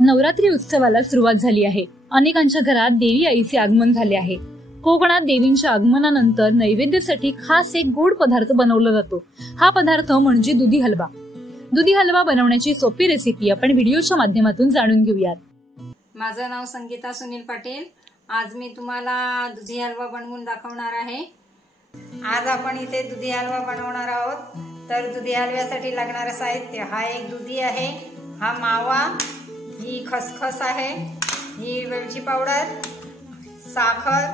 नवरात्री उत्सवाला सुरुवात झाली आहे। अनेकांच्या घरात देवी आईचे आगमन झाले आहे। कोकणात देवींच्या आगमनानंतर नैवेद्यासाठी खास एक गोड पदार्थ बनवला जातो। हा पदार्थ म्हणजे दुधी हलवा। दुधी हलवा बनवण्याची सोपी रेसिपी आपण व्हिडिओच्या माध्यमातून जाणून घेऊयात। माझं नाव संगीता सुनील पाटील। आज मी तुम्हाला दुधी हलवा बनवून दाखवणार आहे। आज आपण इथे दुधी हलवा बनवणार आहोत। तर दुधी हलव्यासाठी लागणारे साहित्य हा एक दुधी आहे, हा मावा, ही खसखस आहे, ही वेलची पावडर, साखर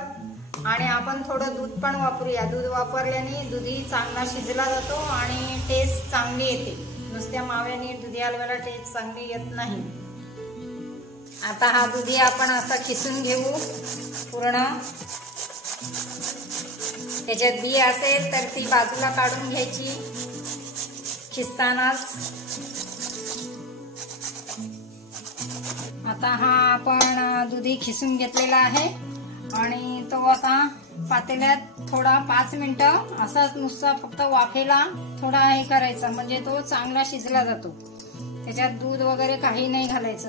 आणि आपण थोडं दूध पण वापरूया। दूध वापरल्याने दुधी चांगला शिजला जातो आणि टेस्ट चांगली येते। नुसत्या माव्याने दुधी हलव्याला टेस्ट चांगली येत नाही। आता हा दुधी आपण असा किसून घेऊ पूर्ण। त्याच्यात बी असेल तर ती बाजूला काढून घ्यायची खिसतानाच। आता हा आपण दुधी खिसून घेतलेला आहे आणि तो आता पातेल्यात थोडा 5 मिनिटं असाच नुसता फक्त वाफेला थोडा हे करायचा, म्हणजे तो चांगला शिजला जातो। त्याच्यात दूध वगैरे काही नाही घालायचं।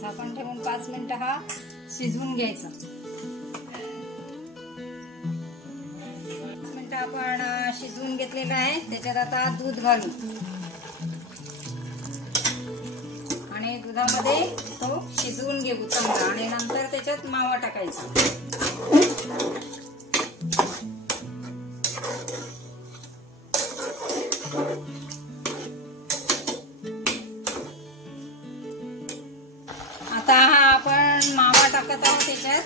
झाकण ठेवून 5 मिनिटं हा शिजवून घ्यायचा। 5 मिनिटं आपण शिजवून घेतलेलं आहे। त्याच्यात आता दूध घालू आणि दुधामध्ये तो शिजवून घेऊ चांगला आणि नंतर त्याच्यात मावा टाकायचा। आता हा आपण मावा टाकत आहोत। त्याच्यात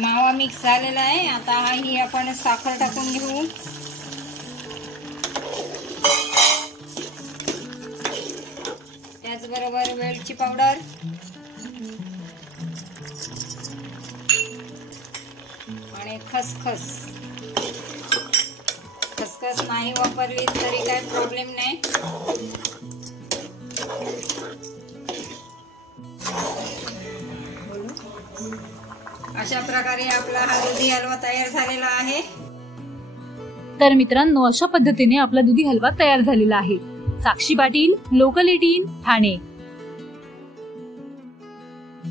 मावा मिक्स झालेला आहे। आता ही आपण साखर टाकून घेऊ। त्याचबरोबर वेलची पावडर आणि खसखस। खसखस नाही वापरली तरी काही प्रॉब्लेम नाही। अशा प्रकारे आपला हा दुधी हलवा तयार झालेला आहे। तर मित्रांनो, अशा पद्धतीने आपला दुधी हलवा तयार झालेला आहे। साक्षी पाटील, लोकल 18, ठाणे।